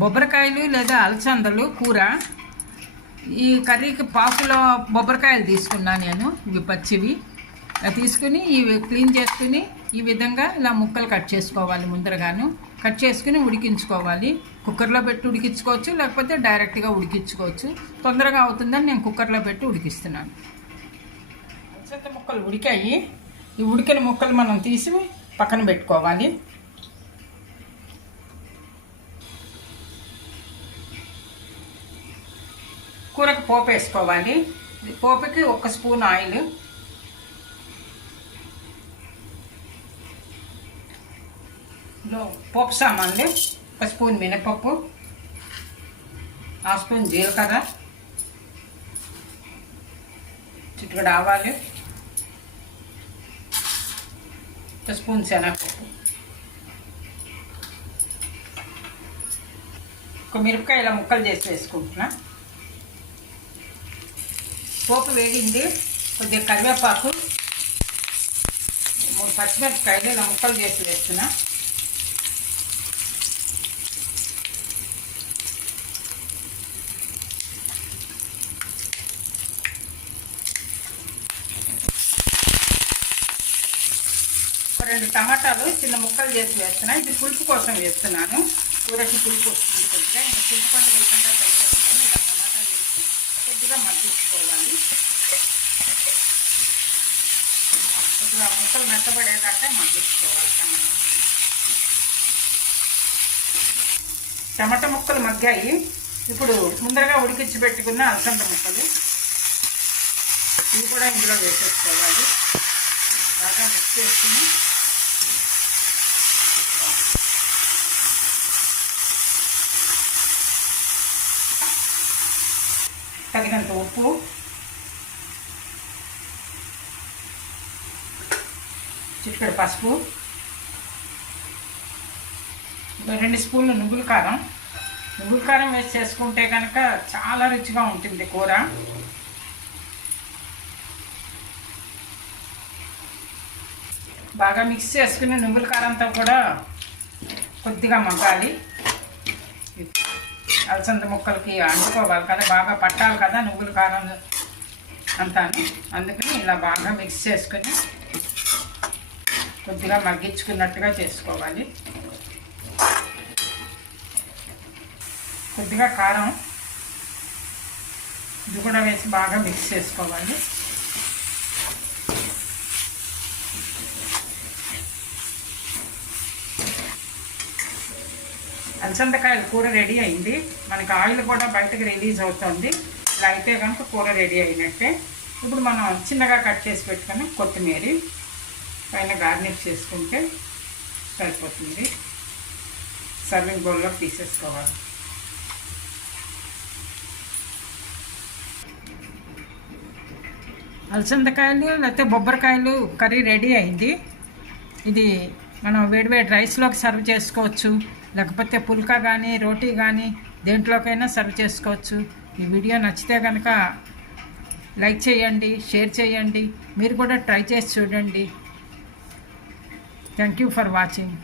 బొబ్బరికాయలు లేదా అలసందలు కూర. ఈ కర్రీకి పావుకిలో బొబ్బరికాయలు తీసుకున్నా నేను, ఇవి పచ్చివి. తీసుకుని ఇవి క్లీన్ చేసుకుని ఈ విధంగా ఇలా ముక్కలు కట్ చేసుకోవాలి. ముందరగాను కట్ చేసుకుని ఉడికించుకోవాలి. కుక్కర్లో పెట్టి ఉడికించుకోవచ్చు, లేకపోతే డైరెక్ట్గా ఉడికించుకోవచ్చు. తొందరగా అవుతుందని నేను కుక్కర్లో పెట్టి ఉడికిస్తున్నాను. అలసంద ముక్కలు ఉడికాయి. ఈ ఉడికిన ముక్కలు మనం తీసి పక్కన పెట్టుకోవాలి. కూరకు పోపు వేసుకోవాలి. పోపుకి 1 స్పూన్ ఆయిల్, పోపు సామాన్లు 1 స్పూన్ మినపప్పు, 1/2 స్పూన్ జీలకర్ర, చిటికెడు ఆవాలు, 1 స్పూన్ శనగపప్పు, 1 మిరపకాయ ఇలా ముక్కలు చేసి వేసుకుంటున్నా. పోపు వేడింది. కొద్దిగా కరివేపాకు, 3 పచ్చిమిరపకాయలు ఇలా ముక్కలు చేసి వేస్తున్నా. ఒక 2 టమాటాలు చిన్న ముక్కలు చేసి వేస్తున్నా. ఇది పులుపు కోసం వేస్తున్నాను. కూరకి పులుపు వస్తుంది కొద్దిగా. ఇంకా చింతపండు లేకుండా సరిపోతుందని ఇలా టమాటాలు వేసి కొద్దిగా మగ్గించుకోవాలి. కొద్దిగా ముక్కలు మెత్తబడేదాకా మగ్గించుకోవాలి. టమాటా ముక్కలు మగ్గాయి. ఇప్పుడు ముందరగా ఉడికించి పెట్టుకున్న అలసంద ముక్కలు ఇవి కూడా ఇందులో వేసేసుకోవాలి. బాగా మిక్స్ చేసుకుని తగినంత ఉప్పు, చిటికెడు పసుపు, 2 స్పూన్లు నువ్వుల కారం. నువ్వుల కారం వేసి చేసుకుంటే కనుక చాలా రుచిగా ఉంటుంది కూర. బాగా మిక్స్ చేసుకుని నువ్వుల కారంతో కూడా కొద్దిగా మగ్గాలి. అలసంద ముక్కలకి అంటుకోవాలి కదా, బాగా పట్టాలి కదా నువ్వుల కారం అంతా. అందుకని ఇలా బాగా మిక్స్ చేసుకుని కొద్దిగా మగ్గించుకున్నట్టుగా చేసుకోవాలి. కొద్దిగా కారం ఇది కూడా వేసి బాగా మిక్స్ చేసుకోవాలి. అలసందకాయల కూర రెడీ అయింది. మనకి ఆయిల్ కూడా బయటకు రిలీజ్ అవుతుంది. ఇలా అయితే కనుక కూర రెడీ అయినట్టే. ఇప్పుడు మనం చిన్నగా కట్ చేసి పెట్టుకొని కొత్తిమీర పైన గార్నిష్ చేసుకుంటే సరిపోతుంది. సర్వింగ్ బౌల్లో తీసేసుకోవాలి. అలసందకాయలు లేకపోతే బొబ్బరికాయలు కర్రీ రెడీ అయింది. ఇది మనం వేడివేడి రైస్లోకి సర్వ్ చేసుకోవచ్చు, లేకపోతే పుల్కా కానీ రోటీ కానీ దేంట్లోకైనా సర్వ్ చేసుకోవచ్చు. ఈ వీడియో నచ్చితే కనుక లైక్ చేయండి, షేర్ చేయండి. మీరు కూడా ట్రై చేసి చూడండి. Thank you for watching.